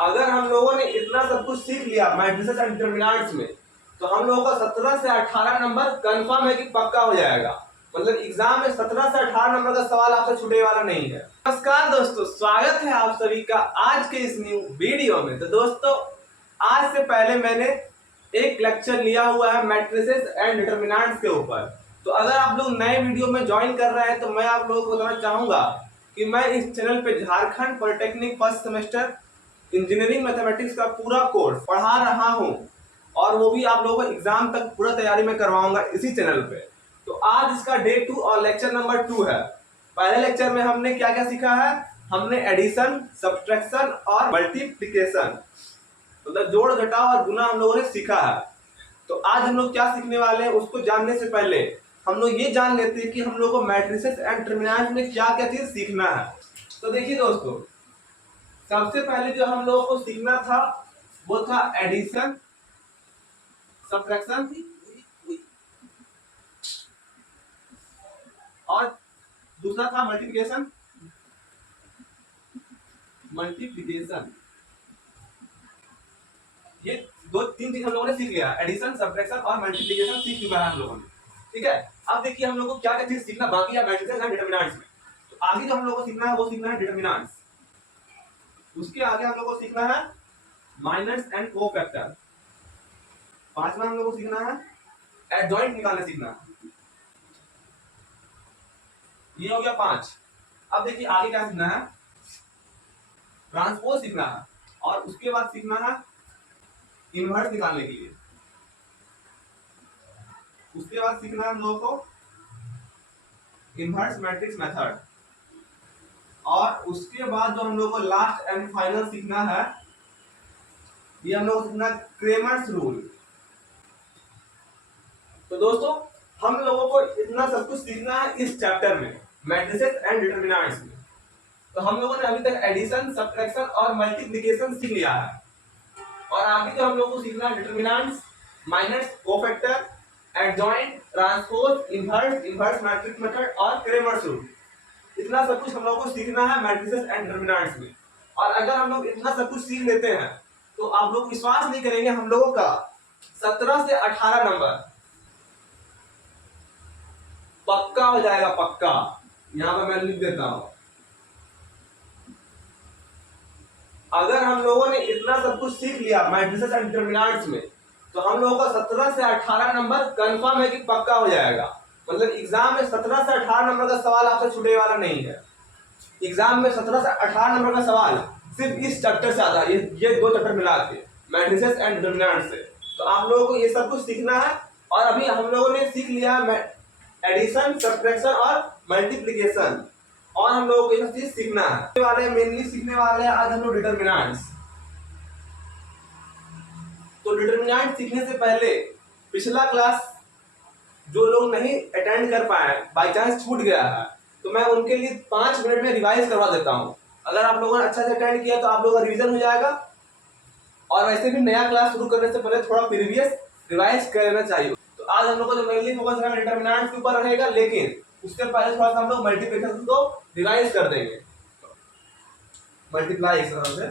अगर हम लोगों ने इतना सब कुछ सीख लिया मैट्रिसेस एंड डिटरमिनेंट्स में, तो हम लोगों का 17 से 18 नंबर कंफर्म है कि पक्का हो जाएगा। मतलब एग्जाम में 17 से 18 नंबर का सवाल आपसे छूटने वाला नहीं है। नमस्कार दोस्तों, स्वागत है आप सभी का आज के इस न्यू वीडियो में। तो दोस्तों, आज से पहले मैंने एक लेक्चर लिया हुआ है मैट्रिसेस एंड डिटरमिनेंट्स के ऊपर। तो अगर आप लोग नए वीडियो में ज्वाइन कर रहे हैं तो मैं आप लोगों को बताना चाहूंगा कि मैं इस चैनल पे Jharkhand polytechnic first semester engineering mathematics का पूरा कोर्स पढ़ा रहा हूं, और वो भी आप लोगों को एग्जाम तक पूरा तैयारी में करवाऊंगा इसी चैनल पे। तो आज इसका डे 2 और लेक्चर नंबर 2 है। पहले लेक्चर में हमने क्या क्या सीखा है? हमने एडिशन, सब्ट्रैक्शन और मल्टीप्लिकेशन, मतलब जोड़ घटाव और गुना हम लोगों ने सीखा है। तो आज हम लोग क्या सीखने वाले हैं उसको जानने से पहले हम लोग ये जान लेते हैं कि हम लोग को मैट्रिसेस एंड डिटरमिनेंट्स में क्या क्या चीज सीखना है। तो देखिए दोस्तों, सबसे पहले जो हम लोगों को सीखना था वो था एडिशन, सब्ट्रैक्शन और दूसरा था मल्टीप्लिकेशन। ये दो तीन चीज हम लोगों ने सीख लिया, एडिशन, सब्ट्रैक्शन और मल्टीप्लिकेशन सीख चुका है हम लोगों ने। ठीक है, अब देखिए हम लोग को क्या क्या चीज सीखना बाकी है मैट्रिसेस एंड डिटरमिनेंट्स में। तो आगे जो हम लोग को सीखना है वो सीखना है डिटरमिनेंट्स। उसके आगे हम लोग को सीखना है माइनस एंड कोफैक्टर। पांचवा हम लोग को सीखना है एडजॉइंट निकालना सीखना है। ये हो गया 5। अब देखिए आगे क्या सीखना है? ट्रांसपोज सीखना है, और उसके बाद सीखना है इनवर्स निकालने के लिए। उसके बाद सीखना है हम लोगों को इनवर्स मैट्रिक्स मेथड, और उसके बाद जो हम लोग को लास्ट एंड फाइनल सीखना है, ये हम लोग को सीखना क्रेमर्स रूल। तो दोस्तों, हम लोगों को इतना सब कुछ सीखना है इस चैप्टर में मैट्रिसेस एंड डिटरमिनेंट्स में। तो हम लोगों ने अभी तक एडिशन, सब्ट्रैक्शन और मल्टीप्लिकेशन सीख लिया है, और आगे जो हम लोगों को सीखना है determinants, minus, cofactor, adjoint, transpose, inverse, inverse matrix method और क्रेमर्स रूल। इतना सब कुछ हम लोगों को सीखना है मैट्रिसेस एंड डिटरमिनेंट्स में। और अगर हम लोग इतना सब कुछ सीख लेते हैं तो आप लोग विश्वास नहीं करेंगे, हम लोगों का 17 से 18 नंबर पक्का हो जाएगा, पक्का। यहां पर मैं लिख देता हूं, अगर हम लोगों ने इतना सब कुछ सीख लिया मैट्रिसेस एंड डिटरमिनेंट्स में, तो हम लोगों का 17 से 18 नंबर कंफर्म है कि पक्का हो जाएगा। मतलब एग्जाम में 17 से 18 नंबर का सवाल आपसे छूटने वाला नहीं है। एग्जाम में 17 से 18 नंबर का सवाल सिर्फ इस चैप्टर से आता है, ये दो चैप्टर मिला के, मैट्रिसेस एंड डिटरमिनेंट्स से। तो आप लोगों को ये सब कुछ सीखना है, और अभी हम लोगों ने सीख लिया एडिशन, सब्ट्रैक्शन और मल्टीप्लिकेशन, और हम लोगों को ये चीज सीखना है। वाले मेनली सीखने वाले हैं आज हम लोग डिटरमिनेंट्स। तो डिटरमिनेंट सीखने से पहले पिछला क्लास जो लोग नहीं अटेंड कर पाए, बाई चांस छूट गया है, तो मैं उनके लिए 5 मिनट में रिवाइज करवा देता हूं। अगर आप लोगों ने अच्छा से अटेंड किया तो आप लोगों का रिवीजन हो जाएगा, और वैसे भी नया क्लास शुरू करने से पहले थोड़ा प्रीवियस रिवाइज कर लेना चाहिए। तो आज हम लोग को जो मेनली फोकस है डिटरमिनेंट्स के ऊपर रहेगा, लेकिन उससे पहले थोड़ा सा हम लोग मल्टीप्लिकेशन को रिवाइज कर देंगे, मल्टीप्लाई इस तरह से।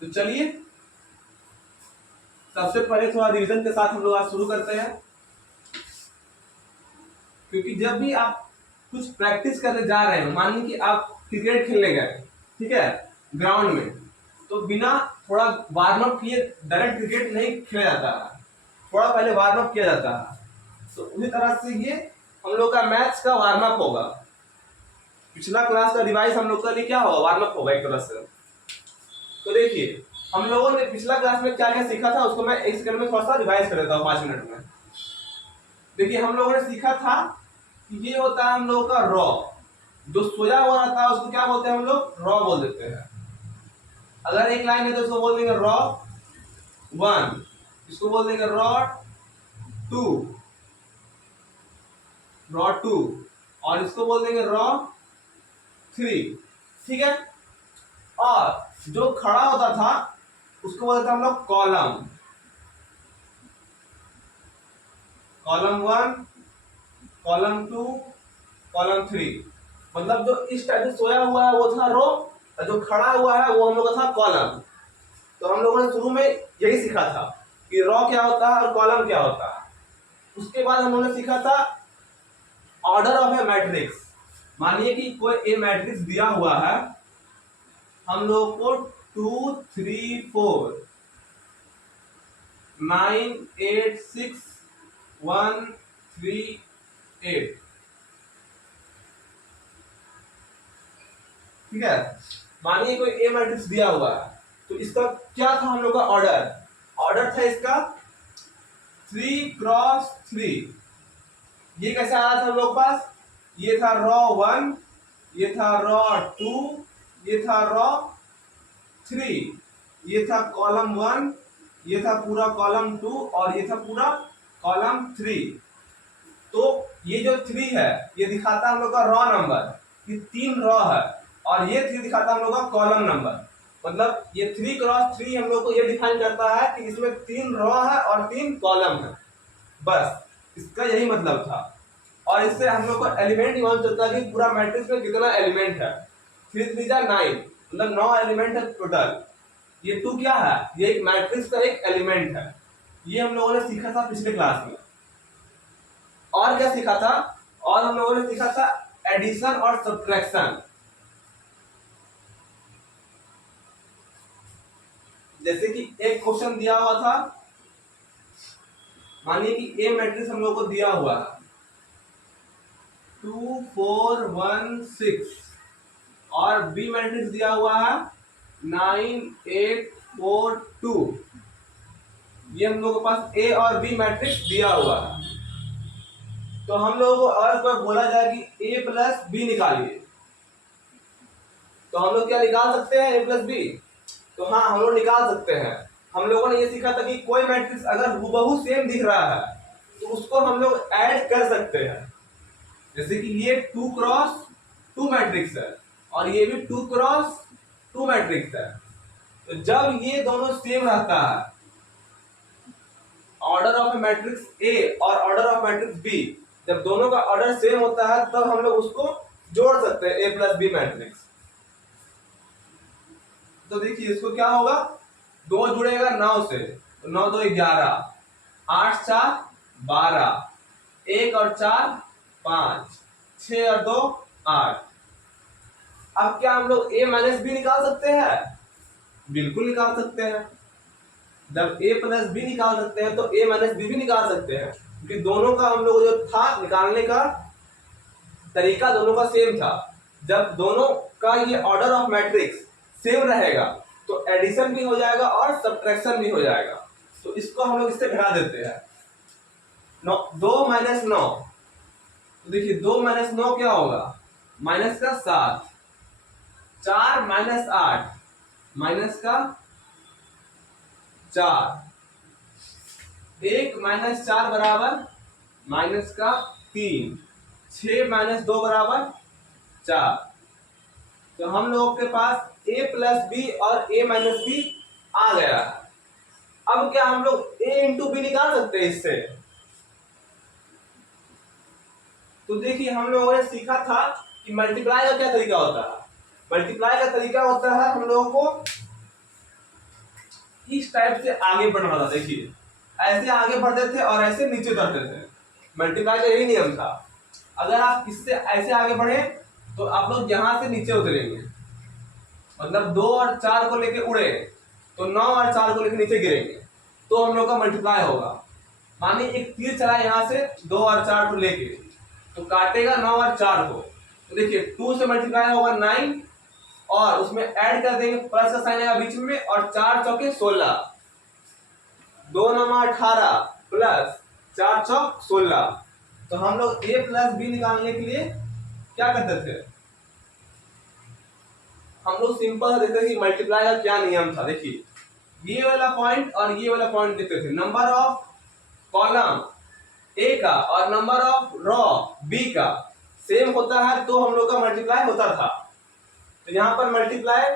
तो चलिए सबसे पहले थोड़ा रिवीजन के साथ हम लोग आज शुरू करते हैं, क्योंकि जब भी आप कुछ प्रैक्टिस करने जा रहे हो, मान लीजिए कि आप क्रिकेट खेलने गए, ठीक है, ग्राउंड में, तो बिना थोड़ा वार्म अप किए डायरेक्ट क्रिकेट नहीं खेला जाता है, थोड़ा पहले वार्म अप किया जाता है। तो उसी तरह से ये हम लोग का मैथ्स का वार्म अप होगा। पिछला क्लास का रिवाइज हम लोग का लिए क्या होगा? वार्म अप होगा एक तरह से। तो देखिए हम लोगों ने पिछला क्लास में क्या क्या सीखा था, उसको मैं एक सेकंड में थोड़ा सा रिवाइज कर देता हूँ 5 मिनट में। देखिए हम लोगों ने सीखा था कि ये होता है हम लोगों का रॉ, जो सोया हुआ रहता है उसको क्या बोलते हैं हम लोग? रॉ बोल देते हैं। अगर एक लाइन है तो इसको बोल देंगे रॉ 1, इसको बोल देंगे रॉ 2, और इसको बोल देंगे रॉ 3। ठीक है, और जो खड़ा होता था उसको बोलते हैं हम लोग कॉलम, कॉलम 1, कॉलम 2, कॉलम 3। मतलब जो इस टाइप से सोया हुआ है वो था रो, और जो खड़ा हुआ है वो हम लोग का था कॉलम। तो हम लोगों ने शुरू में यही सीखा था कि रॉ क्या होता है और कॉलम क्या होता है। उसके बाद हम लोगों ने सीखा था ऑर्डर ऑफ ए मैट्रिक्स। मानिए कि कोई ए मैट्रिक्स दिया हुआ है हम लोग को 2 3 4 9 8 6 1 3 8, ठीक है। मानिए कोई ए मैट्रिक्स दिया हुआ है तो इसका क्या था हम लोग का ऑर्डर, ऑर्डर था इसका 3 क्रॉस 3। ये कैसे आया था हम लोग पास, ये था रॉ 1, ये था रॉ 2, ये था रॉ 3, ये था कॉलम 1, ये था पूरा कॉलम 2 और ये था पूरा कॉलम 3। तो ये जो 3 है ये दिखाता है हम लोग का रॉ नंबर, ये 3 रॉ है, और ये 3 दिखाता है हम लोग का कॉलम नंबर। मतलब ये 3 क्रॉस 3 हम लोग को ये डिफाइन करता है कि इसमें 3 रॉ है और 3 कॉलम है, बस इसका यही मतलब था। और इससे हम लोग को एलिमेंट मालूम चलता है कि पूरा मैट्रिक्स में कितना एलिमेंट है। 3 3 जा 9, मतलब 9 एलिमेंट है टोटल। ये 2 क्या है, ये एक मैट्रिक्स का एक एलिमेंट है। ये हम लोगों ने सीखा था पिछले क्लास में। और क्या सीखा था, और हम लोगों ने सीखा था एडिशन और सब्ट्रैक्शन। जैसे कि एक क्वेश्चन दिया हुआ था, मानिए कि ए मैट्रिक्स हम लोग को दिया हुआ है 2 4 1 6 और बी मैट्रिक्स दिया हुआ है 9 8 4 2। ये हम लोग के पास ए और बी मैट्रिक्स दिया हुआ है। तो हम लोगों को और कोई बोला जाए कि ए प्लस बी निकालिए, तो हम लोग क्या निकाल सकते हैं, ए प्लस बी। तो हाँ, हम लोग निकाल सकते हैं। हम लोगों ने ये सीखा था कि कोई मैट्रिक्स अगर हूबहू सेम दिख रहा है तो उसको हम लोग ऐड कर सकते हैं। जैसे कि ये 2 क्रॉस 2 मैट्रिक्स है और ये भी 2 क्रॉस 2 मैट्रिक्स है। तो जब ये दोनों सेम रहता है, ऑर्डर ऑफ मैट्रिक्स ए और ऑर्डर ऑफ मैट्रिक्स बी, जब दोनों का ऑर्डर सेम होता है तब हम लोग उसको जोड़ सकते हैं, ए प्लस बी मैट्रिक्स। तो देखिए इसको क्या होगा, 2 जुड़ेगा 9 से, तो 9 2 11, 8 4 12, 1 और 4 5, 6 और 2 8। अब क्या हम लोग a माइनस बी निकाल सकते हैं, बिल्कुल निकाल सकते हैं। जब a प्लस बी निकाल सकते हैं तो a माइनस बी भी निकाल सकते हैं, क्योंकि दोनों का हम लोग जो था निकालने का तरीका दोनों का सेम था। जब दोनों का ये ऑर्डर ऑफ मैट्रिक्स सेम रहेगा तो एडिशन भी हो जाएगा और सब्ट्रैक्शन भी हो जाएगा। तो इसको हम लोग इससे घटा देते हैं। 2 माइनस 9, तो देखिए 2 माइनस 9 क्या होगा, माइनस का 7, 4 माइनस 8 माइनस का 4, 1 माइनस 4 बराबर माइनस का 3, 6 माइनस 2 बराबर 4। तो हम लोगों के पास a प्लस बी और a माइनस बी आ गया है। अब क्या हम लोग a इंटू बी निकाल सकते हैं इससे। तो देखिए हम लोगों ने सीखा था कि मल्टीप्लाई का क्या तरीका होता है। मल्टीप्लाई का तरीका होता है हम लोगों को इस टाइप से आगे बढ़ना था। देखिए ऐसे आगे बढ़ते थे और ऐसे नीचे उतरते थे। मल्टीप्लाई का यही नियम था। अगर आप इससे ऐसे आगे बढ़े तो आप लोग यहां से नीचे उतरेंगे, मतलब 2 और 4 को लेके उड़े तो 9 और 4 को लेके नीचे गिरेंगे, तो हम लोग का मल्टीप्लाई होगा। मानिए एक तीर चला यहाँ से 2 और 4 को लेके, तो काटेगा 9 और 4 को। तो देखिए 2 से मल्टीप्लाई होगा 9 और उसमें ऐड कर देंगे, प्लस का साइन आएगा बीच में, और 4 चौके 16, 2 9 18 प्लस 4 चौक 16। तो हम लोग a प्लस बी निकालने के लिए क्या करते थे, हम लोग सिंपल देखते थे कि मल्टीप्लाई का क्या नियम था। देखिए ये वाला पॉइंट और ये वाला पॉइंट देखते थे, नंबर ऑफ कॉलम ए का और नंबर ऑफ रॉ बी का सेम होता है तो हम लोग का मल्टीप्लाई होता था। तो यहाँ पर मल्टीप्लाई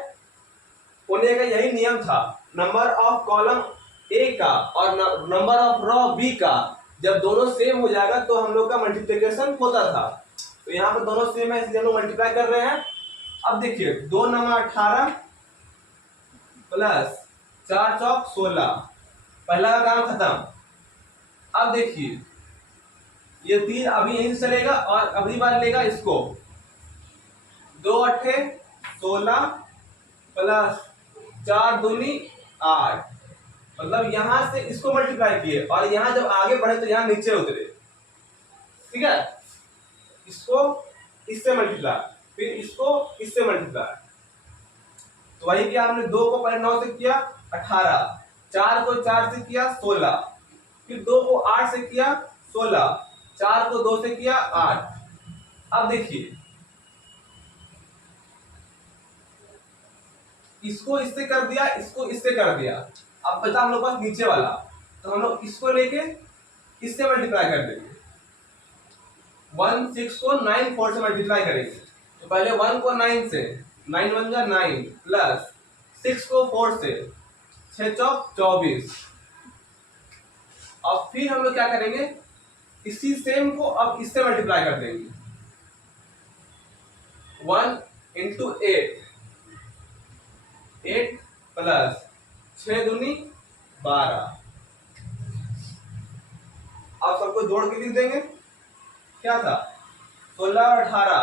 होने का यही नियम था, नंबर ऑफ कॉलम ए का और नंबर ऑफ रॉ बी का जब दोनों सेम हो जाएगा तो हम लोग का मल्टीप्लिकेशन होता था। तो यहाँ पर दोनों सेम है इसलिए हम लोग मल्टीप्लाई कर रहे हैं। अब देखिए 2 9 18 प्लस 4 चौक 16, पहला का काम खत्म। अब देखिए ये 3 अभी यहीं से चलेगा और अगली बार लेगा इसको 2 अट्ठे 16 प्लस 4 दूनी 8, मतलब यहां से इसको मल्टीप्लाई किए और यहां जब आगे बढ़े तो यहां नीचे उतरे, ठीक है। इसको इससे मल्टीप्लाई, फिर इसको इससे मल्टीप्लाई, तो वही किया हमने। 2 को पहले 9 से किया 18, 4 को 4 से किया 16, फिर 2 को 8 से किया 16, 4 को 2 से किया 8। अब देखिए इसको इससे कर दिया, इसको इससे कर दिया, अब बचा हम लोग पास नीचे वाला, तो हम लोग इसको लेके इससे मल्टीप्लाई कर देंगे। 1 6 को 9 4 से मल्टीप्लाई करेंगे, तो पहले 1 को 9 से, 9 1 जा 9 प्लस 6 को 4 से, 6 चौक 24, और फिर हम लोग क्या करेंगे, इसी सेम को अब इससे मल्टीप्लाई कर देंगे। 1 इंटू 8 प्लस 6 दूनी 12। अब सबको जोड़ के लिख देंगे, क्या था 16 और 18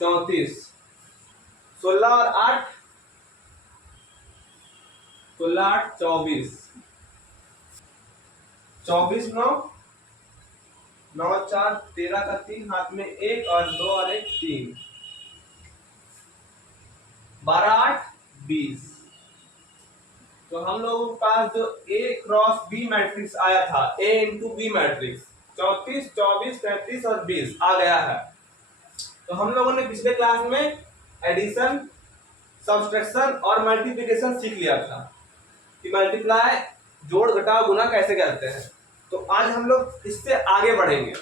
34, 16 और 8 16 8 24, 24 9 9 4 13 का 3 हाथ में 1 और 2 और 1 3, 12 8 20। तो हम लोगों के पास जो A क्रॉस B मैट्रिक्स आया था, A इंटू बी मैट्रिक्स 34 24 33 और 20 आ गया है। तो हम लोगों ने पिछले क्लास में एडिशन, सब्सट्रैक्शन और मल्टीप्लिकेशन सीख लिया था कि मल्टीप्लाई, जोड़ घटाव गुना कैसे करते हैं। तो आज हम लोग इससे आगे बढ़ेंगे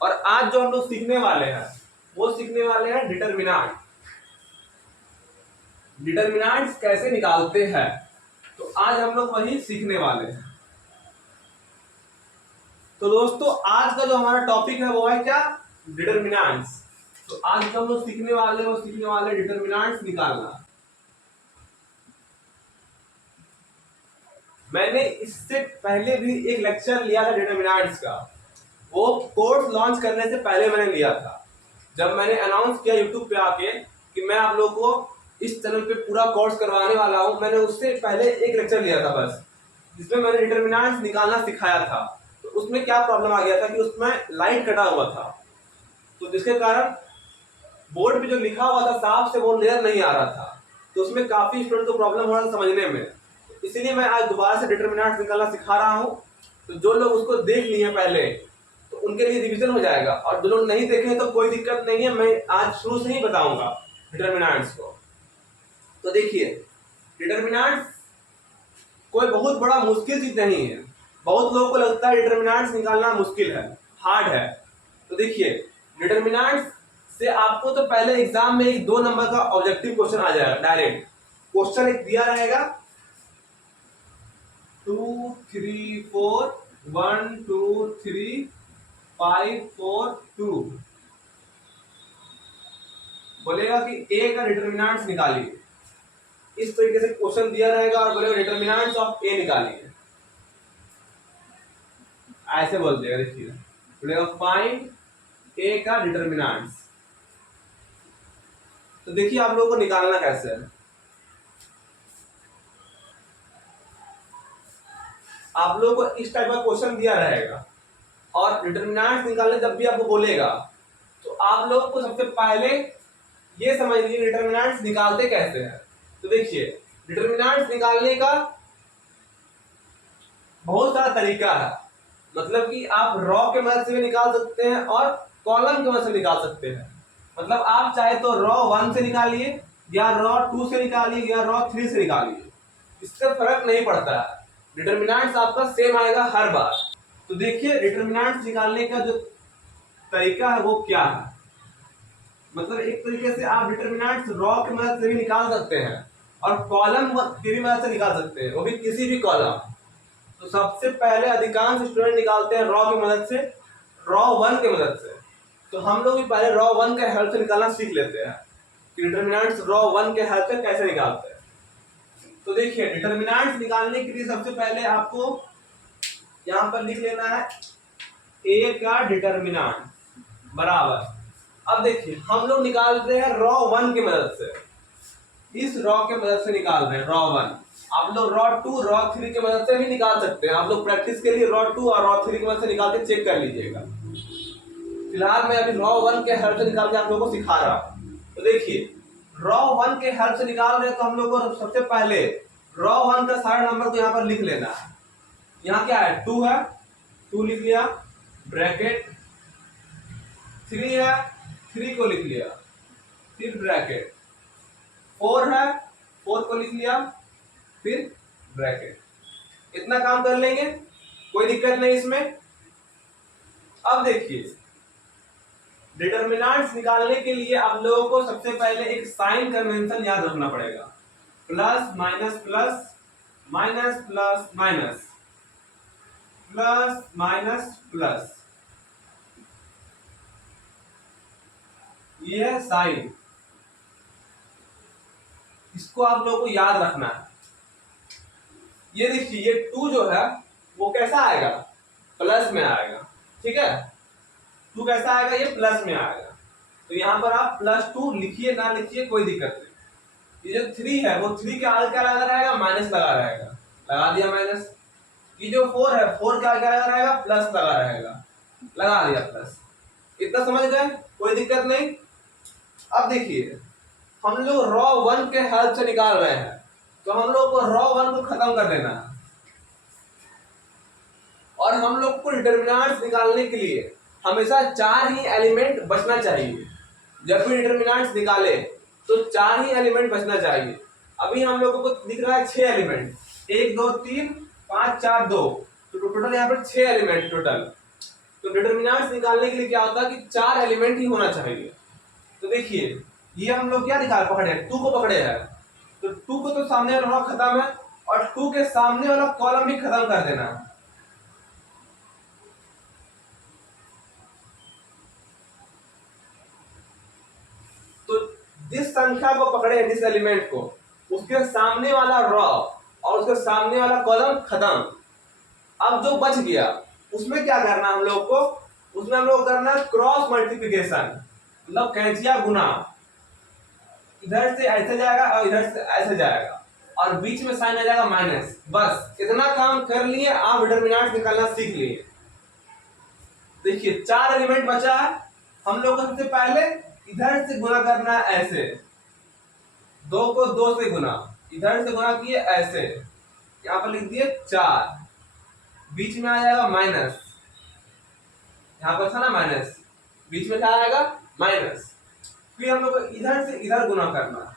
और आज जो हम लोग सीखने वाले हैं वो सीखने वाले हैं डिटरमिनेंट। डिटरमिनेंट्स कैसे निकालते हैं, तो आज हम लोग वही सीखने वाले हैं। तो दोस्तों आज का जो हमारा टॉपिक है वो है क्या, डिटरमिनेंट्स। तो आज जो हम लोग सीखने वाले हैं वो सीखने वाले डिटरमिनेंट्स निकालना। मैंने इससे पहले भी एक लेक्चर लिया था डिटरमिनेंट्स का, वो कोर्स लॉन्च करने से पहले मैंने लिया था। जब मैंने अनाउंस किया यूट्यूब पे आके कि मैं आप लोगों को इस चैनल पे पूरा कोर्स करवाने वाला हूं, मैंने उससे पहले एक लेक्चर लिया था बस, जिसमें मैंने डिटरमिनेंट्स निकालना सिखाया था। तो उसमें क्या प्रॉब्लम आ गया था कि उसमें लाइन कटा हुआ था, तो जिसके कारण बोर्ड पे जो लिखा हुआ था साफ से वो क्लियर नहीं आ रहा था, तो उसमें काफी स्टूडेंट को प्रॉब्लम हो रहा था समझने में। इसीलिए मैं आज दोबारा से डिटरमिनेंट्स निकालना सिखा रहा हूँ। तो जो लोग उसको देख लिए पहले तो उनके लिए रिवीजन हो जाएगा, और जो लोग नहीं देखे तो कोई दिक्कत नहीं है, मैं आज शुरू से ही बताऊंगा डिटरमिनेंट्स को। तो देखिए डिटरमिनेंट्स कोई बहुत बड़ा मुश्किल चीज नहीं है। बहुत लोगों को लगता है डिटरमिनेंट्स निकालना मुश्किल है, हार्ड है। तो देखिए डिटरमिनेंट्स से आपको तो पहले एग्जाम में एक 2 नंबर का ऑब्जेक्टिव क्वेश्चन आ जाएगा। डायरेक्ट क्वेश्चन एक दिया रहेगा 2 3 4 1 2 3 5 4 2, बोलेगा कि ए का डिटरमिनेंट्स निकालिए। इस तरीके से क्वेश्चन दिया रहेगा और बोलेगा डिटरमिनेंट्स ऑफ ए निकालिए, ऐसे बोल देगा। देखिए बोलेगा फाइंड ए का डिटरमिनेंट्स। तो देखिए आप लोगों को निकालना कैसे है। आप लोगों को इस टाइप का क्वेश्चन दिया रहेगा और डिटरमिनेंट्स निकालने जब भी आपको बोलेगा तो आप लोगों को सबसे पहले ये समझ लीजिए डिटरमिनेंट्स निकालते कैसे हैं। तो देखिए डिटरमिनेंट्स निकालने का बहुत सारा तरीका है, मतलब कि आप रॉ के मदद से भी निकाल सकते हैं और कॉलम की मदद से निकाल सकते हैं। मतलब आप चाहे तो रॉ 1 से निकालिए या रॉ 2 से निकालिए या रॉ 3 से निकालिए, इससे फर्क नहीं पड़ता है, डिटरमिनेंट्स आपका सेम आएगा हर बार। तो देखिए डिटरमिनेंट्स निकालने का जो तरीका है वो क्या है। मतलब एक तरीके से आप डिटरमिनेंट्स रॉ की मदद से भी निकाल सकते हैं और कॉलम की भी मदद से निकाल सकते हैं, वो भी किसी भी कॉलम। तो सबसे पहले अधिकांश स्टूडेंट निकालते हैं रॉ की मदद से, रॉ 1 की मदद से। तो हम लोग भी पहले रॉ 1 के हेल्प से निकालना सीख लेते हैं कि डिटरमिनेंट्स रॉ 1 के हेल्प से कैसे निकालते हैं। तो देखिए डिटर्मिनेंट्स निकालने के लिए सबसे पहले आपको यहां पर लिख लेना है ए का डिटर्मिनेंट बराबर। अब देखिए हम लोग निकाल रहे हैं रॉ 1 की मदद से, इस रॉ के मदद से निकाल रहे हैं रॉ 1। आप लोग रॉ 2 रॉ 3 की मदद से भी निकाल सकते हैं। आप लोग प्रैक्टिस के लिए रॉ 2 और रॉ 3 की मदद से निकाल के चेक कर लीजिएगा। फिलहाल मैं अभी रॉ 1 के हेल्प से निकाल के आप लोगों को सिखा रहा हूं। तो देखिए रॉ 1 के हेल्प से निकाल रहे हैं तो हम लोग को सबसे पहले रॉ 1 का सारे नंबर को यहाँ पर लिख लेना है। यहाँ क्या है 2 है, 2 लिख लिया, ब्रैकेट 3 है, 3 को लिख लिया, फिर ब्रैकेट 4 है, 4 को लिख लिया, फिर ब्रैकेट। इतना काम कर लेंगे, कोई दिक्कत नहीं इसमें। अब देखिए डिटर्मिनेंट्स निकालने के लिए आप लोगों को सबसे पहले एक साइन कन्वेंशन याद रखना पड़ेगा। Plus minus plus, minus plus minus, plus minus plus, ये है साइन। इसको आप लोगों को याद रखना है। ये देखिए ये 2 जो है वो कैसा आएगा, प्लस में आएगा, ठीक है। 2 कैसा आएगा, ये प्लस में आएगा। तो यहाँ पर आप +2 लिखिए ना लिखिए कोई दिक्कत नहीं। ये जो 3 है वो 3 के आगे क्या लगा रहेगा, माइनस लगा रहेगा, लगा दिया माइनस। ये जो 4 है 4 के आगे क्या लगा रहेगा, प्लस लगा रहेगा, लगा दिया प्लस। इतना समझ गए, कोई दिक्कत नहीं। अब देखिए हम लोग रॉ 1 के हेल्प से निकाल रहे हैं तो हम लोग को रॉ 1 को खत्म कर देना है। और हम लोग को डिटर्मिनेंट्स निकालने के लिए हमेशा 4 ही एलिमेंट बचना चाहिए। जब भी डिटर्मिनेंट्स निकाले तो 4 ही एलिमेंट बचना चाहिए। अभी हम लोगों को दिख रहा है 6 एलिमेंट, 1 2 3 5 4 2, तो टोटल यहाँ पर 6 एलिमेंट टोटल। तो डिटर्मिनेंट्स निकालने के लिए क्या होता है कि 4 एलिमेंट ही होना चाहिए। तो देखिए ये हम लोग क्या निकाल पकड़े, 2 को पकड़े हैं, तो 2 को तो सामने वाला खत्म है और 2 के सामने वाला कॉलम भी खत्म कर देना है। तो जिस संख्या को पकड़े हैं, जिस एलिमेंट को, उसके सामने वाला रॉ और उसके सामने वाला कॉलम खत्म। अब जो बच गया उसमें क्या करना हम लोग को, उसमें हम लोग करना क्रॉस मल्टीप्लिकेशन, मतलब कैंचिया गुना। इधर से ऐसे जाएगा और इधर से ऐसे जाएगा और बीच में साइन आ जाएगा माइनस। बस इतना काम कर लिए, आप डिटर्मिनेंट्स निकालना सीख लिए। देखिए 4 एलिमेंट बचा है, हम लोग को सबसे पहले इधर से गुना करना है ऐसे, 2 को 2 से गुना, इधर से गुना किए ऐसे, यहाँ पर लिख दिए 4, बीच में आ जाएगा माइनस, यहाँ पर था ना माइनस, बीच में क्या आएगा माइनस। फिर हम लोग को इधर से इधर गुना करना,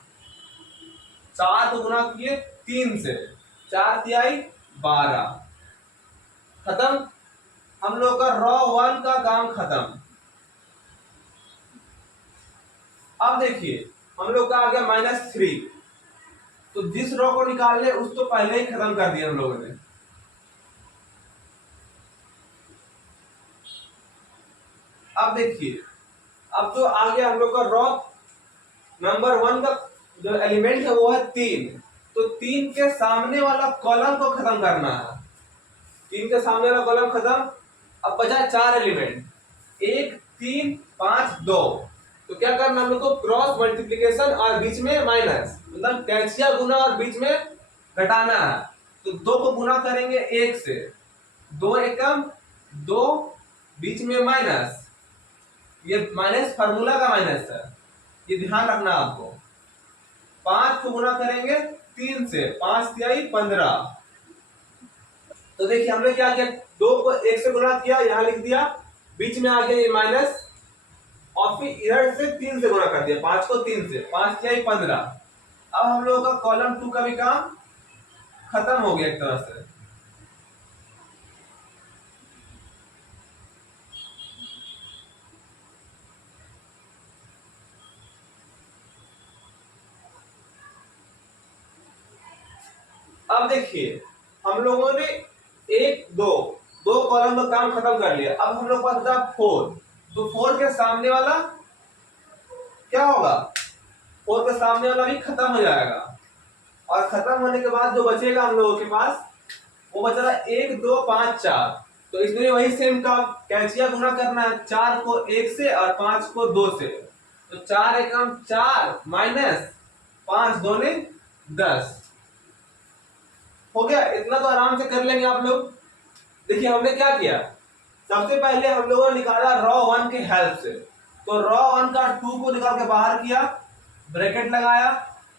4 को गुना किए 3 से, 4 तिहाई 12, खत्म। हम लोग का रॉ 1 का काम खत्म। अब देखिए हम लोग का आ गया -3, तो जिस रॉ को निकालने उस तो पहले ही खत्म कर दिया हम लोगों ने। अब देखिए अब जो आ गया हम लोग का रॉ नंबर 1 का जो एलिमेंट है वो है 3, तो 3 के सामने वाला कॉलम को खत्म करना है। 3 के सामने वाला कॉलम खत्म। अब बचा 4 एलिमेंट, 1 3 5 2, तो क्या करना हम लोग को क्रॉस मल्टीप्लिकेशन और बीच में माइनस, मतलब कैंचिया गुना और बीच में घटाना है। तो 2 को गुना करेंगे 1 से, 2 एकम 2, बीच में माइनस, ये माइनस फार्मूला का माइनस है, ये ध्यान रखना आपको। 5 को गुना करेंगे 3 से, 5 तिहाई 15। तो देखिए हमने क्या किया, 2 को 1 से गुना किया, यहाँ लिख दिया, बीच में आ गया ये माइनस, और फिर इधर से 3 से गुना कर दिया, 5 को 3 से, 5 तिहाई 15। अब हम लोगों का कॉलम 2 का भी काम खत्म हो गया एक तरह से। अब देखिए हम लोगों ने 1 2 कॉलम का काम खत्म कर लिया। अब हम लोग पास बचा 4, तो 4 के सामने वाला क्या होगा, 4 के सामने वाला भी खत्म हो जाएगा। और खत्म होने के बाद जो बचेगा हम लोगों के पास वो बच रहा है 1 2 5 4। तो इसमें वही सेम काम, कैंचिया गुना करना है 4 को 1 से और 5 को 2 से। तो 4 एकम 4 माइनस 5 दूनी 10 हो गया। इतना तो आराम से कर लेंगे आप लोग। देखिए हमने क्या किया, सबसे पहले हम लोगों ने निकाला रॉ 1 की हेल्प से। तो रॉ 1 का 2 को निकाल के बाहर किया, ब्रैकेट लगाया,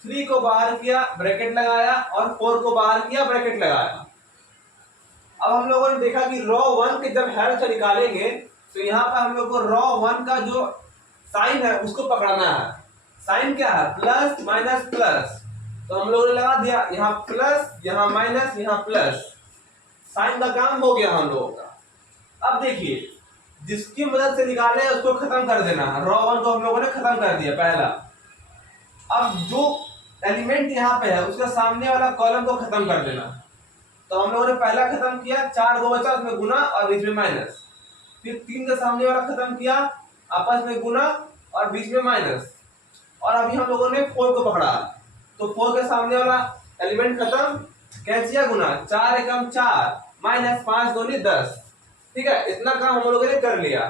3 को बाहर किया, ब्रैकेट लगाया, और 4 को बाहर किया, ब्रैकेट लगाया। अब हम लोगों ने देखा कि रॉ 1 के जब हेल्प से निकालेंगे तो यहाँ पर हम लोग को रॉ 1 का जो साइन है उसको पकड़ना है। साइन क्या है, प्लस माइनस प्लस। तो हम लोगों ने लगा दिया, यहाँ प्लस, यहाँ माइनस, यहाँ प्लस। साइन का काम हो गया हम लोगों का। अब देखिए जिसकी मदद से निकाले उसको खत्म कर देना। रॉ 1 को हम लोगों ने खत्म कर दिया पहला। अब जो एलिमेंट यहाँ पे है उसका सामने वाला कॉलम को खत्म कर देना। तो हम लोगों ने पहला खत्म किया, 4 2 बचा, उसमें गुना और बीच में माइनस। फिर 3 का सामने वाला खत्म किया, आपस में गुना और बीच में माइनस। और अभी हम लोगों ने 4 को पकड़ा, तो 4 के सामने वाला एलिमेंट खत्म, कैंचिया गुना, 4 एकम 4 माइनस 5 दूनी 10। ठीक है, इतना काम हम लोगों ने कर लिया।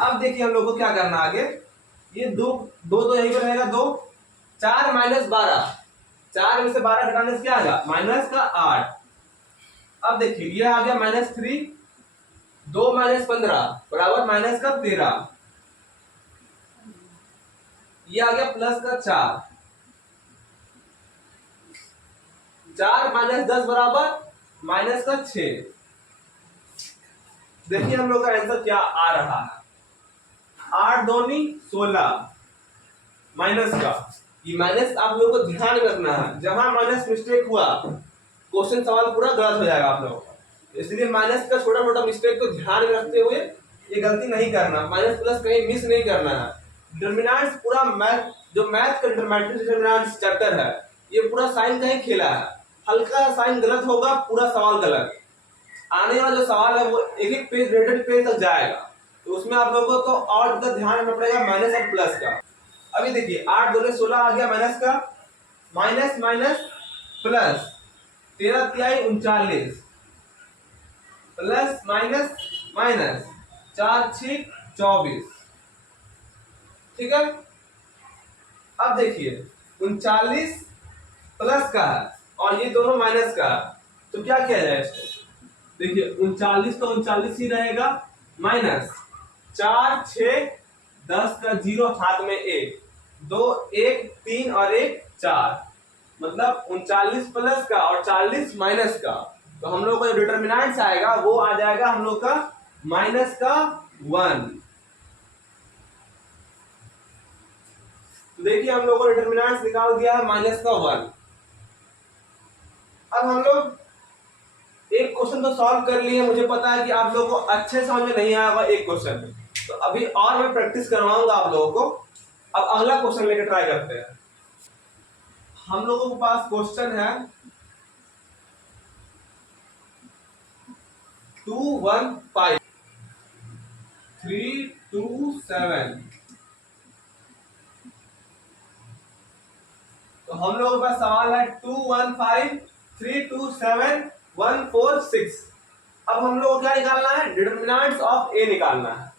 अब देखिए हम लोग को क्या करना आगे। ये दो तो यहीं पर रहेगा, 2 4 माइनस 12, 4 में से 12 घटाने से क्या आएगा, माइनस का 8। अब देखिए ये आ गया माइनस 3, 2 माइनस 15 बराबर माइनस का 13। ये आ गया प्लस का 4, 4 माइनस 10 बराबर माइनस का 6। देखिए हम लोग का आंसर क्या आ रहा है, 8 दूनी 16 माइनस का। ये माइनस आप लोगों को ध्यान में रखना है, जहां माइनस मिस्टेक हुआ क्वेश्चन सवाल पूरा गलत हो जाएगा आप लोगों का। इसलिए माइनस का छोटा छोटा मिस्टेक को ध्यान में रखते हुए ये गलती नहीं करना, माइनस प्लस कहीं मिस नहीं करना है। डिटरमिनेंट्स पूरा मैथ, जो मैथ का डिटरमिनेंट्स चैप्टर है, ये पूरा साइन का ही खेला है। हल्का साइन गलत होगा पूरा सवाल गलत। आने वाला जो सवाल है वो एक एक पेज रेडेड पेज तक जाएगा, तो उसमें आप लोगों को और का ध्यान रखना पड़ेगा माइनस और प्लस का। अभी देखिए 8 दूनी 16 आ गया माइनस का, माइनस माइनस प्लस, 13 तिहाई 39 प्लस माइनस माइनस, 4 6 24। ठीक है, अब देखिए 39 प्लस का है और ये दोनों माइनस का है, तो क्या किया जाए इसको। देखिए 39 तो 39 ही रहेगा, माइनस 4 6 10 का 0 हाथ में 1, 2 1 3 और 1 4, मतलब 39 प्लस का और 40 माइनस का। तो हम लोग का जो डिटरमिनेंट्स आएगा वो आ जाएगा हम लोग का माइनस का 1। देखिए हम लोगों ने डिटरमिनेंट्स निकाल दिया है माइनस का 1। अब हम लोग एक क्वेश्चन तो सॉल्व कर लिए, मुझे पता है कि आप लोगों को अच्छे समझ में नहीं आएगा एक क्वेश्चन में, तो अभी और मैं प्रैक्टिस करवाऊंगा आप लोगों को। अब अगला क्वेश्चन लेकर ट्राई करते हैं। हम लोगों के पास क्वेश्चन है 215 327। तो हम लोगों के पास सवाल है 215 327 146। अब हम लोग को क्या निकालना है, डिटरमिनेंट्स ऑफ ए निकालना है,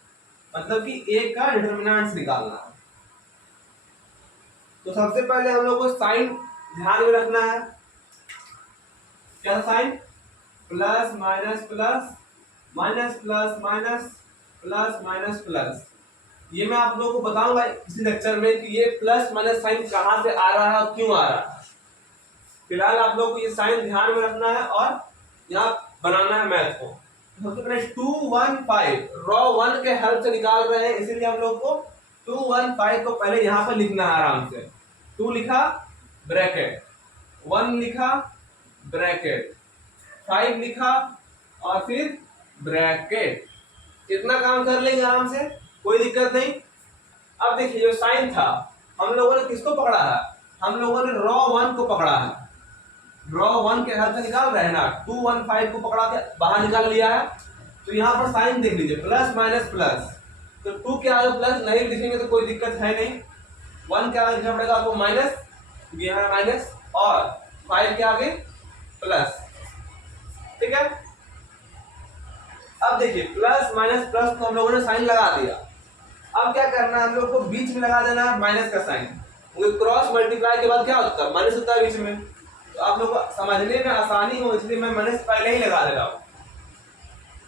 मतलब कि ए का डिटरमिनेंट्स निकालना है। तो सबसे पहले हम लोग को साइन ध्यान में रखना है। क्या sign, plus minus plus, minus plus minus, plus minus plus. ये मैं आप लोगों को बताऊंगा इसी लेक्चर में कि ये प्लस माइनस साइन कहां से आ रहा है और क्यों आ रहा है। फिलहाल आप लोग को ये साइन ध्यान में रखना है और यहाँ बनाना है मैथ को। सबसे पहले 215 रॉ 1 के हेल्प से निकाल रहे हैं, इसीलिए हम लोग को 215 को पहले यहाँ पर लिखना है आराम से। 2 लिखा ब्रैकेट, 1 लिखा ब्रैकेट, 5 लिखा और फिर ब्रैकेट। इतना काम कर लेंगे आराम से, कोई दिक्कत नहीं। अब देखिए जो साइन था हम लोगों ने किसको पकड़ा है, हम लोगों ने रॉ 1 को पकड़ा है। रॉ 1 के हेल्प से निकाल रहे हैं ना, 215 को पकड़ा के बाहर निकाल लिया है। तो यहाँ पर साइन देख लीजिए, प्लस माइनस प्लस। तो 2 के आगे प्लस नहीं लिखेंगे तो कोई दिक्कत है नहीं, 1 के आगे लिखना पड़ेगा आपको माइनस, यहाँ माइनस, और 5 के आगे प्लस, ठीक है। अब देखिए प्लस माइनस प्लस तो हम लोगों ने साइन लगा दिया। अब क्या करना है, हम लोग को बीच में लगा देना है माइनस का साइन, क्योंकि क्रॉस मल्टीप्लाई के बाद क्या होता है, माइनस होता है बीच में। तो आप लोग को समझने में आसानी हो इसलिए मैं माइनस पहले ही लगा दे रहा हूँ।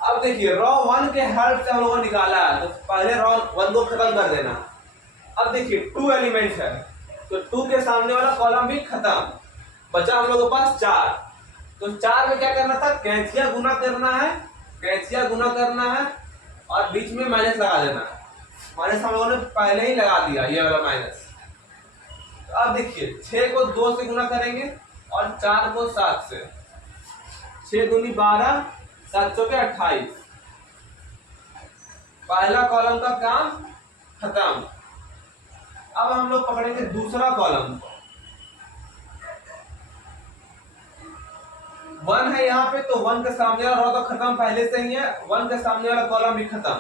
अब देखिए रॉ 1 के हेल्प से हम लोगों ने निकाला है, तो पहले रॉ 1 को खत्म कर देना। अब देखिए 2 एलिमेंट है, तो 2 के सामने वाला कॉलम भी खत्म, बचा हम लोगों के पास 4। तो 4 में क्या करना था, कैंचिया गुना करना है, कैंचिया गुना करना है और बीच में माइनस लगा देना है। माइनस हम लोगों ने पहले ही लगा दिया, ये वाला माइनस। तो अब देखिए 6 को 2 से गुना करेंगे और 4 को 7 से, 6 दूनी 12, 7 चौके 28। पहला कॉलम का काम खत्म। अब हम लोग पकड़ेंगे दूसरा कॉलम, 1 है यहाँ पे, तो 1 के सामने वाला रो तो खत्म पहले से ही है, 1 के सामने वाला कॉलम भी खत्म,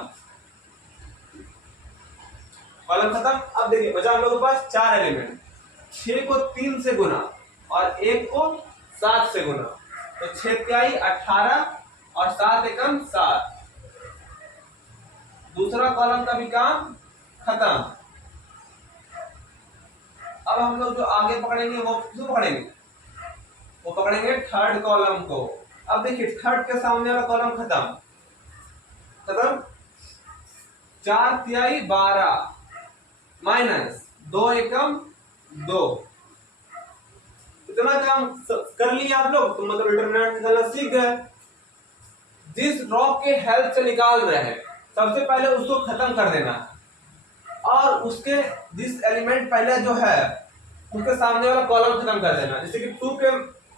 कॉलम खत्म। अब देखिए बचा हम लोग के पास 4 एलिमेंट, 6 को 3 से गुना और 1 को 7 से गुना, तो 6 क्या ही 18 और 7 एकम 7। दूसरा कॉलम का भी काम खत्म। अब हम लोग जो आगे पकड़ेंगे वो किसको पकड़ेंगे, वो पकड़ेंगे थर्ड कॉलम को। अब देखिए थर्ड के सामने वाला कॉलम खत्म, खत्म। 4 तिहाई 12 माइनस 2 एकम 2। इतना काम कर लिया आप लोग, तो मतलब डिटरमिनेंट निकालना सीख गए। जिस रॉ के हेल्प से निकाल रहे हैं सबसे पहले उसको खत्म कर देना, और उसके जिस एलिमेंट पहले जो है उसके सामने वाला कॉलम खत्म कर देना। जैसे कि 2 के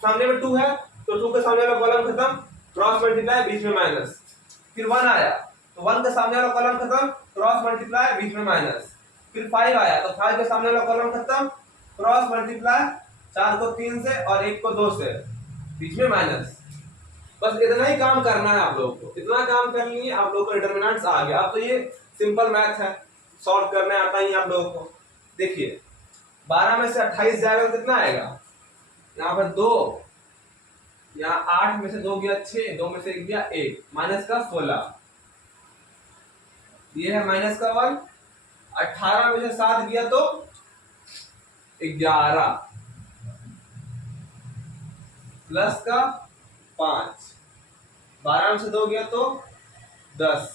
सामने में 2 है, तो 2 के सामने वाला कॉलम खत्म, क्रॉस मल्टीप्लाई बीच में माइनस। फिर 1 आया तो 1 के सामने वाला कॉलम खत्म, क्रॉस मल्टीप्लाई बीच में माइनस। फिर 5 आया तो 5 के सामने वाला कॉलम खत्म, क्रॉस मल्टीप्लाई 4 को 3 से और 1 को 2 से, बीच में माइनस। बस इतना ही काम करना है आप लोगों को। इतना काम कर लिए आप लोगों को डिटरमिनेंट्स आ गया। अब तो ये सिंपल मैथ है, सॉल्व करने आता ही आप लोगों को। देखिए 12 में से 28 जाएगा तो कितना आएगा, यहाँ पर 2, यहाँ 8 में से 2 गया 6, 2 में से 1 गया 1, माइनस का 16, ये है माइनस का 1। 18 में से 7 गया तो 11, प्लस का 5, 12 में से 2 गया तो 10।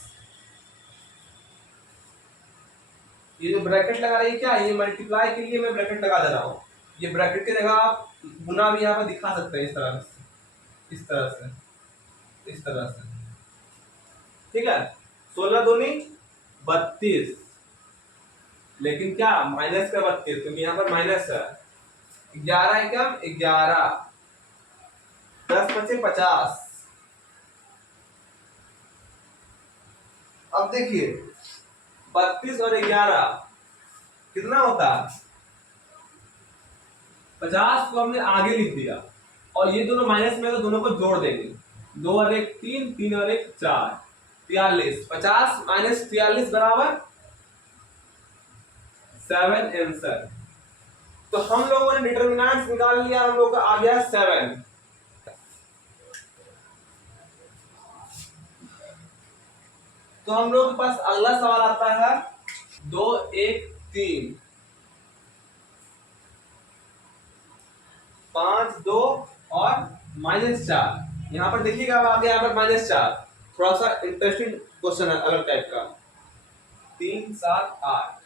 ये जो ब्रैकेट लगा रही है क्या, ये मल्टीप्लाई के लिए मैं ब्रैकेट लगा दे रहा हूँ। ये ब्रैकेट की जगह आप गुना भी यहाँ पर दिखा सकते हैं, इस तरह से, इस तरह से, इस तरह से, ठीक है। 16 दूनी 32, लेकिन क्या माइनस का 32, क्योंकि यहाँ पर माइनस है। 11 एकम 11, 10 बचे 50। अब देखिए 32 और 11 कितना होता है, 50 को हमने आगे लिख दिया और ये दोनों माइनस में तो दोनों को जोड़ देंगे, 2 और 1 3, 3 और 1 4, 43। 50 माइनस 43 बराबर 7 आंसर। तो हम लोगों ने डिटरमिनेंट्स निकाल लिया, हम लोग का आ गया 7। तो हम लोग के पास अगला सवाल आता है 2 1 3 5 2 और -4। यहाँ पर देखिएगा अब आगे यहाँ पर -4, थोड़ा सा इंटरेस्टिंग क्वेश्चन है, अलग टाइप का। 3 7 8,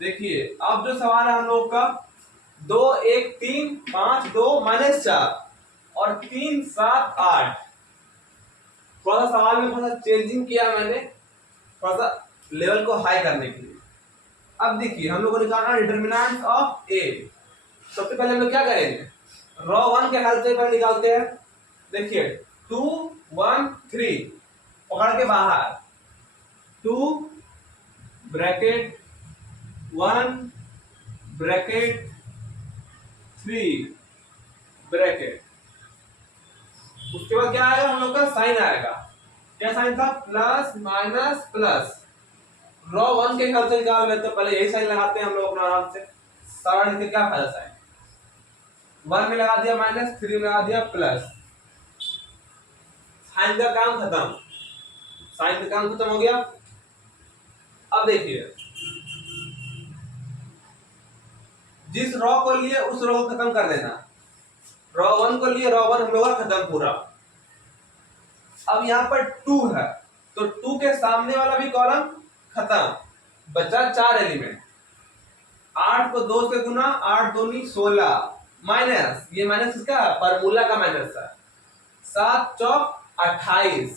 देखिए अब जो सवाल है हम लोग का 2 1 3 5 2 -4 और 3 7 8। थोड़ा सा सवाल में थोड़ा सा चेंजिंग किया मैंने, थोड़ा सा लेवल को हाई करने के लिए। अब देखिए हम लोग को निकालना है डिटरमिनेंट ऑफ ए। सबसे पहले हम लोग क्या करेंगे, रॉ 1 के हेल्प से पहले निकालते हैं। देखिए 2 1 3 पकड़ के बाहर, 2 ब्रैकेट 1 ब्रैकेट 3 ब्रैकेट, उसके बाद क्या आएगा हम लोग का साइन आएगा। क्या साइन था, प्लस माइनस प्लस, रॉ 1 के हिसाब से निकाल लेते हैं, पहले यही साइन लगाते हैं हम लोग अपना आराम से। सारा लिख के क्या फायदा साइन, 1 में लगा दिया माइनस, 3 में लगा दिया प्लस, साइन का काम खत्म, साइन का काम खत्म हो गया। अब देखिए जिस रॉ को लिए उस रॉ को खत्म कर देना, रॉ 1 को लिए, रॉ 1 हम लोग का खत्म पूरा। अब यहाँ पर 2 है तो 2 के सामने वाला भी कॉलम खत्म, बचा 4 एलिमेंट। 8 को 2 से गुना, 8 दूनी 16 माइनस, ये माइनस इसका फॉर्मूला का माइनस है, 7 चौक 28,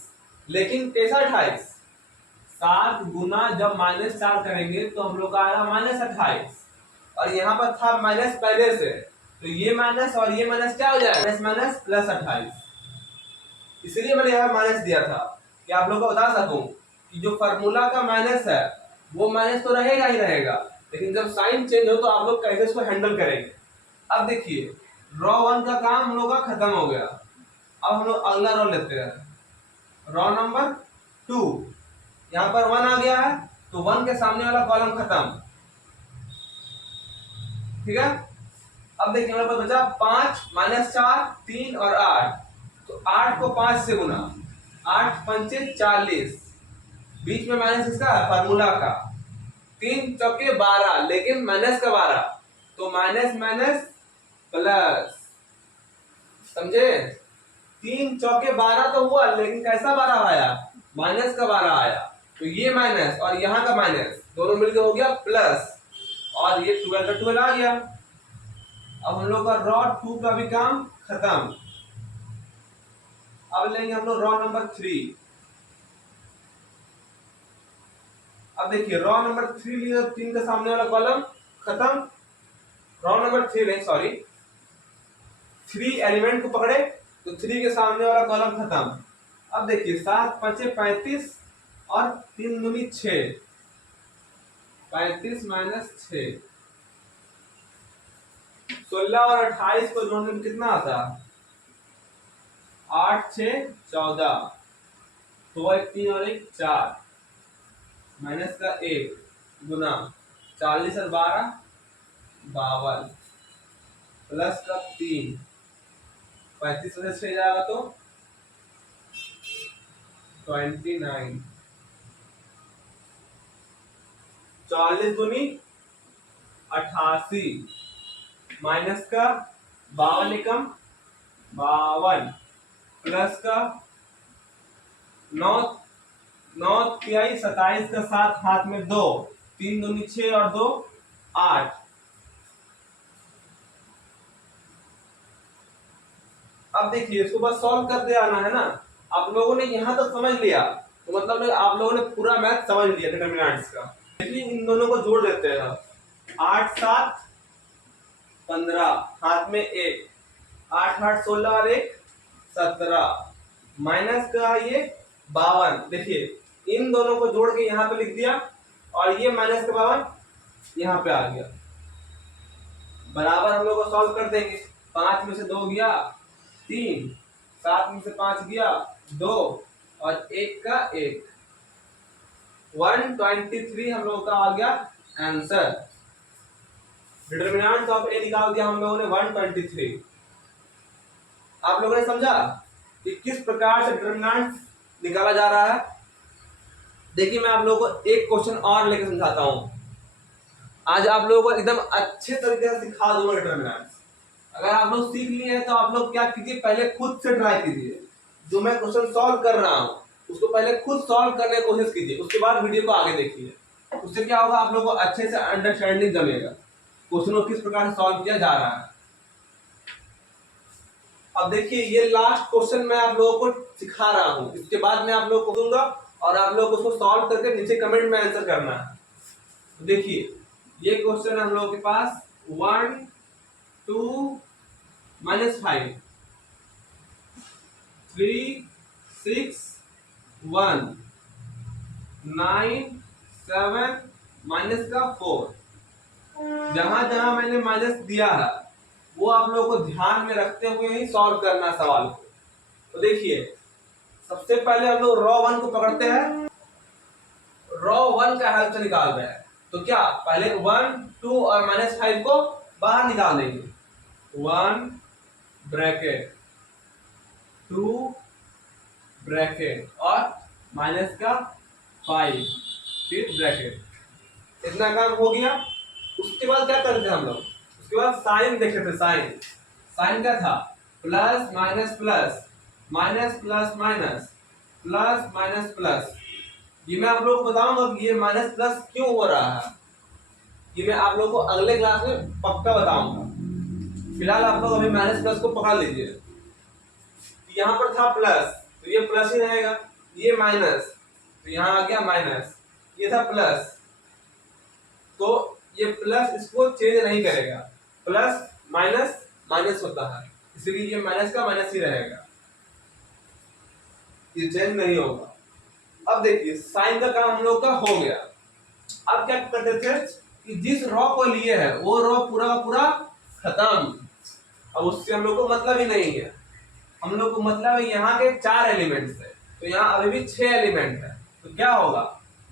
लेकिन कैसा 28, 7 गुना जब -4 करेंगे तो हम लोग का आएगा -28, और यहाँ पर था माइनस पहले से, तो ये माइनस और ये माइनस क्या हो जाएगा, माइनस माइनस प्लस 28। इसलिए मैंने यहाँ माइनस दिया था कि आप लोग को बता सकूं कि जो फार्मूला का माइनस है वो माइनस तो रहेगा ही रहेगा, लेकिन जब साइन चेंज हो तो आप लोग कैसे इसको हैंडल करेंगे। अब देखिए रॉ 1 का काम हम लोग का खत्म हो गया। अब हम लोग अगला रॉ लेते हैं, रॉ नंबर 2। यहाँ पर 1 आ गया है तो 1 के सामने वाला कॉलम खत्म, ठीक है। अब देखिए हमारे पास बचा 5 -4 3 और 8, तो 8 को 5 से गुना, 8 पंचे 40, बीच में माइनस इसका फार्मूला का, 3 चौके 12, लेकिन माइनस का 12, तो माइनस माइनस प्लस, समझे। 3 चौके 12 तो हुआ, लेकिन कैसा 12 आया, माइनस का 12 आया, तो ये माइनस और यहाँ का माइनस दोनों मिलकर हो गया प्लस, और ये 12 का 12 आ गया। अब हम लोग का रॉ 2 का भी काम खत्म। अब लेंगे हम लोग रॉ नंबर 3। अब देखिए रॉ नंबर 3 लिया, 3 का सामने वाला कॉलम खत्म, रॉ नंबर 3 नहीं सॉरी, 3 एलिमेंट को पकड़े तो 3 के सामने वाला कॉलम खत्म। अब देखिए 7 5 35 और 3 दूनी 6, 35 - 6, 16 और 28 को जोड़ने में कितना आता है, 8 6 14, 2 1 3 और 1 4, माइनस का 1 गुना 40 और 12 52, प्लस का 3, 35 में से 6 जाएगा तो 29, 40 दूनी 88, माइनस का 52 एकम 52, प्लस का 9 9 तिहाई 27 का 7 हाथ में 2, 3 दूनी 6 और 2 8। अब देखिए इसको बस सॉल्व करते आना है ना। आप लोगों ने यहाँ तक समझ लिया तो मतलब आप लोगों ने पूरा मैथ समझ लिया डिटरमिनेंट्स का। देखिए इन दोनों को जोड़ देते हैं, 8 7 15, हाथ में 1, 8 8 16 और 1 17, माइनस का ये 52। देखिए इन दोनों को जोड़ के यहाँ पे लिख दिया और ये माइनस का 52 यहाँ पे आ गया, बराबर हम लोग को सॉल्व कर देंगे। 5 में से 2 गया 3, 7 में से 5 गया 2 और 1 का 1, 123 हम लोग का आ गया आंसर। डिटरमिनेंट ऑफ ए निकाल दिया हम लोगों ने 123। आप लोगों ने समझा कि किस प्रकार से डिटरमिनेंट निकाला जा रहा है। देखिए मैं आप लोगों को एक क्वेश्चन और लेकर समझाता हूं। आज आप लोगों को एकदम अच्छे तरीके से सिखा दूंगा डिटरमिनेंट। अगर आप लोग सीख लिए हैं तो आप लोग क्या कीजिए, पहले खुद से ट्राई कीजिए। जो मैं क्वेश्चन सॉल्व कर रहा हूँ उसको पहले खुद सॉल्व करने की कोशिश कीजिए, उसके बाद वीडियो को आगे देखिए। उससे क्या होगा, आप लोगों को अच्छे से अंडरस्टैंडिंग जमेगा क्वेश्चन को किस प्रकार से सॉल्व किया जा रहा है। अब देखिए ये लास्ट क्वेश्चन मैं आप लोगों को सिखा रहा हूँ, इसके बाद मैं आप लोगों को दूंगा और आप लोग उसको सॉल्व करके नीचे कमेंट में आंसर करना है। तो देखिए ये क्वेश्चन है हम लोगों के पास 1 2 -5 3 6 1 9 7 माइनस का 4। जहां जहां मैंने माइनस दिया है वो आप लोगों को ध्यान में रखते हुए ही सॉल्व करना सवाल को। तो देखिए सबसे पहले हम लोग रॉ 1 को पकड़ते हैं। रॉ 1 का हेल्प से निकाल रहे हैं, तो क्या पहले 1 2 और -5 को बाहर निकाल देंगे। 1 ब्रैकेट 2 ब्रैकेट और -5 फिर ब्रैकेट, इतना काम हो गया। उसके बाद क्या करते थे हम लोग, उसके बाद साइन देखते थे। साइन साइन क्या था, plus minus plus minus plus minus plus minus plus. ये मैं आप लोगों को बताऊंगा कि ये माइनस प्लस क्यों हो रहा है, ये मैं आप लोगों को अगले क्लास में पक्का बताऊंगा। फिलहाल आप लोग अभी माइनस प्लस को पकड़ लीजिए। यहाँ पर था प्लस तो ये प्लस ही रहेगा, ये माइनस तो यहाँ आ गया माइनस, ये था प्लस तो ये प्लस इसको चेंज नहीं करेगा, प्लस माइनस माइनस होता है, इसलिए ये माइनस का माइनस ही रहेगा, ये चेंज नहीं होगा। अब देखिए साइन का काम हम लोग का हो गया। अब क्या करते थे कि जिस रॉ को लिए है वो रॉ पूरा का पूरा खत्म, अब उससे हम लोग को मतलब ही नहीं है। हम लोग को मतलब है यहाँ के 4 एलिमेंट्स है, तो यहाँ अभी भी 6 एलिमेंट है। तो क्या होगा,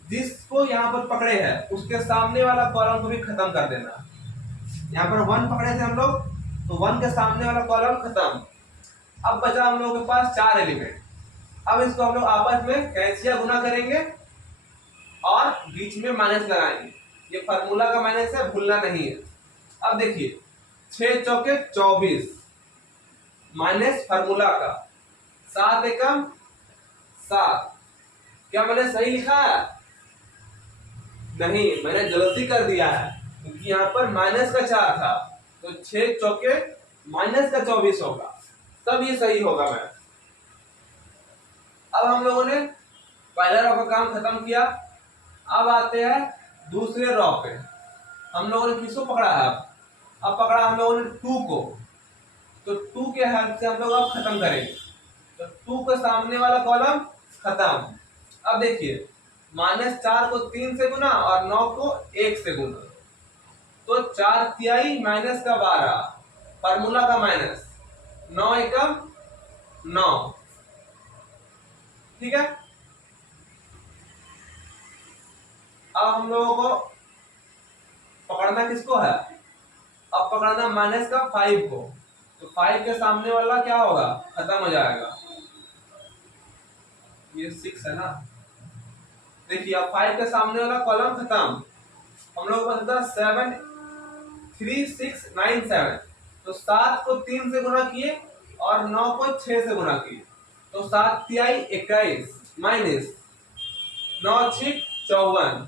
जिसको यहाँ पर पकड़े हैं उसके सामने वाला कॉलम को भी खत्म कर देना। यहाँ पर 1 पकड़े थे हम लोग, तो 1 के सामने वाला कॉलम खत्म। अब बचा हम लोगों के पास 4 एलिमेंट। अब इसको हम लोग आपस में कैंसिया गुना करेंगे और बीच में माइनस लगाएंगे। ये फार्मूला का माइनस है, भूलना नहीं है। अब देखिए 6 चौके 24 माइनस फार्मूला का 7 एकम 7। क्या मैंने सही लिखा है? नहीं, मैंने गलती कर दिया है, क्योंकि यहाँ पर माइनस का 4 था, तो 6 चौके माइनस का 24 होगा, तब ये सही होगा। मैं अब हम लोगों ने पहला रॉ का काम खत्म किया। अब आते हैं दूसरे रॉ पे। हम लोगों ने किसको पकड़ा है? अब पकड़ा हम लोगों ने 2 को, तो 2 के हेल्प से हम लोग अब खत्म करेंगे। तो 2 के सामने वाला कॉलम खत्म। अब देखिए -4 को 3 से गुना और 9 को 1 से गुना, तो 4 तिहाई माइनस का 12, फार्मूला का माइनस, 9 एकम 9। ठीक है। अब हम लोगों को पकड़ना किसको है? अब पकड़ना माइनस का 5 को, तो 5 के सामने वाला क्या होगा, खत्म हो जाएगा। ये 6 है ना, देखिए अब 5 के सामने वाला कॉलम खत्म। हम लोग को पता 7 3 6 9 7, तो 7 को 3 से गुना किए और 9 को 6 से गुना किए, तो 7 तिहाई 21 माइनस 9 6 54।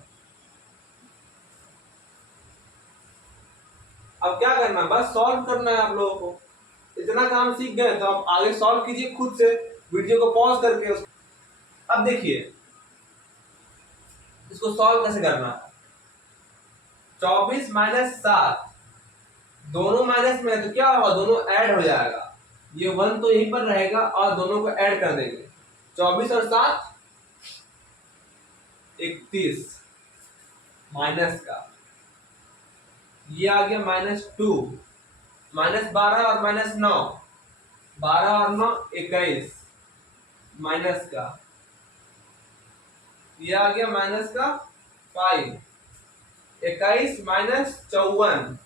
अब क्या करना है, बस सॉल्व करना है आप लोगों को। इतना काम सीख गए तो आप आगे सॉल्व कीजिए खुद से, वीडियो को पॉज करके। अब देखिए इसको सॉल्व कैसे करना है। 24 माइनस 7, दोनों माइनस में है तो क्या होगा, दोनों ऐड हो जाएगा। ये 1 तो यहीं पर रहेगा और दोनों को ऐड कर देंगे। 24 और 7 31 माइनस का, ये आ गया -2, -12 और -9, 12 और 9 21 माइनस का, ये आ गया माइनस का 5, 21 माइनस 54,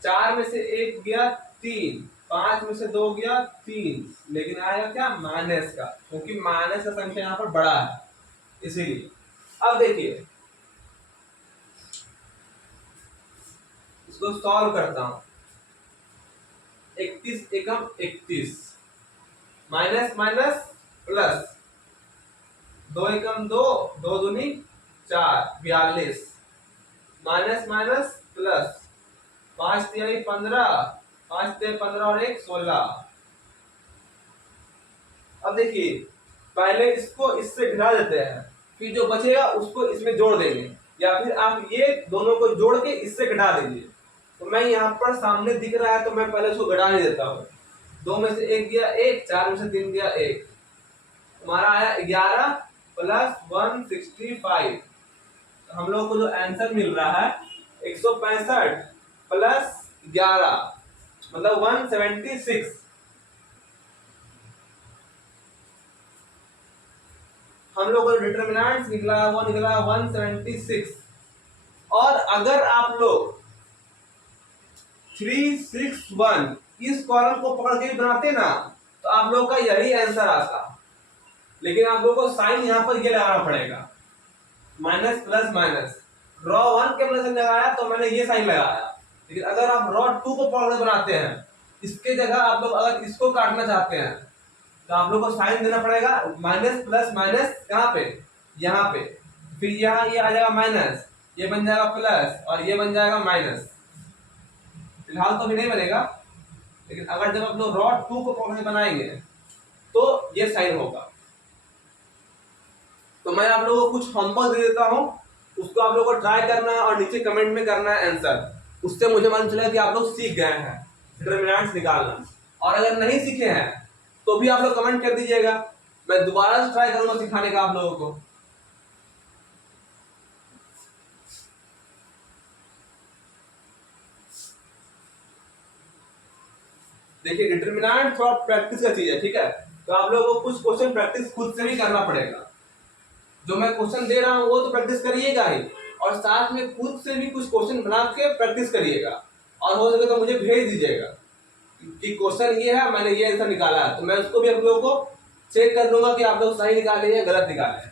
4 में से 1 गया 3, 5 में से 2 गया 3, लेकिन आएगा क्या, माइनस का, क्योंकि माइनस का संख्या यहाँ पर बड़ा है इसीलिए। अब देखिए इसको सॉल्व करता हूं। 31 एकम 31 माइनस माइनस प्लस, 2 एकम 2, 2 दूनी 4 42 माइनस माइनस प्लस, 5 तिहाई 15, 5 तिहाई 15 और 1 16। अब देखिए पहले इसको इससे घटा देते हैं, फिर जो बचेगा उसको इसमें जोड़ देंगे, या फिर आप ये दोनों को जोड़ के इससे घटा दीजिए। तो मैं यहाँ पर सामने दिख रहा है तो मैं पहले उसको घटा नहीं देता हूँ। 2 में से 1 गया 1, 4 में से 3 गया 1, हमारा आया 11 प्लस 165। हम लोग को जो आंसर मिल रहा है 165 प्लस 11 मतलब 176। हम लोग को डिटरमिनेंट्स निकला वो निकला 176। और अगर आप लोग 361 इस कॉलम को पकड़ के बनाते ना तो आप लोग का यही आंसर आता। लेकिन आप लोग को साइन यहाँ पर ये लगाना पड़ेगा, माइनस प्लस माइनस। रॉ 1 के मैंने लगाया तो मैंने ये साइन लगाया। लेकिन अगर आप रॉ 2 को पकड़ के बनाते हैं, इसके जगह आप लोग अगर इसको काटना चाहते हैं तो आप लोग को साइन देना पड़ेगा माइनस प्लस माइनस। कहाँ पे? यहाँ पे। फिर यहाँ ये आ जाएगा माइनस, ये बन जाएगा प्लस और ये बन जाएगा माइनस। फिलहाल तो भी नहीं बनेगा, लेकिन अगर जब आप लोग रॉ 2 को पकड़ के बनाएंगे तो ये साइन होगा। तो मैं आप लोगों को कुछ होमवर्क दे देता हूँ, उसको आप लोगों को ट्राई करना है और नीचे कमेंट में करना है आंसर। उससे मुझे मालूम चलेगा कि आप लोग सीख गए हैं डिटरमिनेंट्स निकालना। और अगर नहीं सीखे हैं तो भी आप लोग कमेंट कर दीजिएगा, मैं दोबारा से ट्राई करूंगा सिखाने का आप लोगों को। देखिए डिटरमिनेंट थोड़ा प्रैक्टिस का चीज है, ठीक है? तो आप लोगों को कुछ क्वेश्चन प्रैक्टिस खुद से भी करना पड़ेगा। जो मैं क्वेश्चन दे रहा हूँ वो तो प्रैक्टिस करिएगा ही, और साथ में खुद से भी कुछ क्वेश्चन बना के प्रैक्टिस करिएगा। और हो सके तो मुझे भेज दीजिएगा कि क्वेश्चन ये है, मैंने ये आंसर निकाला है, तो मैं उसको भी आप लोगों को चेक कर लूंगा कि आप लोग सही निकाले या गलत निकाले।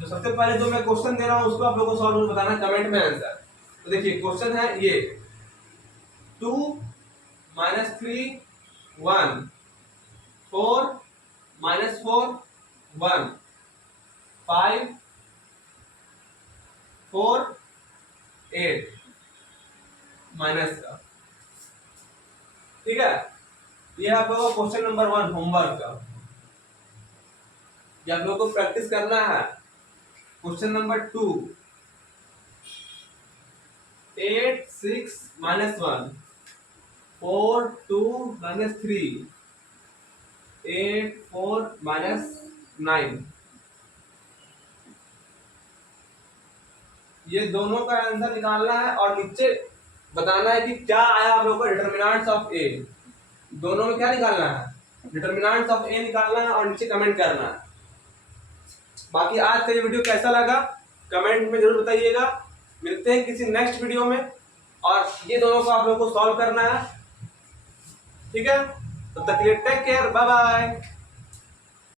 तो सबसे पहले जो मैं क्वेश्चन दे रहा हूँ उसको आप लोगों को सॉल्व बताना कमेंट में आंसर। तो देखिए क्वेश्चन है ये 2 - 3 1 4 - 4 1 5 4 8 माइनस का। ठीक है, ये आप लोगों को क्वेश्चन नंबर 1 होमवर्क का, ये आप लोगों को प्रैक्टिस करना है। Question number 2 8 6 - 1 4 2 - 3 8 4 - 9। ये दोनों का आंसर निकालना है और नीचे बताना है कि क्या आया आप लोगों को डिटरमिनेंट्स ऑफ ए। दोनों में क्या निकालना है? डिटरमिनेंट्स ऑफ ए निकालना है और नीचे कमेंट करना है। बाकी आज का ये वीडियो कैसा लगा कमेंट में जरूर बताइएगा। मिलते हैं किसी नेक्स्ट वीडियो में, और ये दोनों को आप लोगों को सॉल्व करना है। ठीक है, तब तक के लिए टेक केयर, बाय बाय।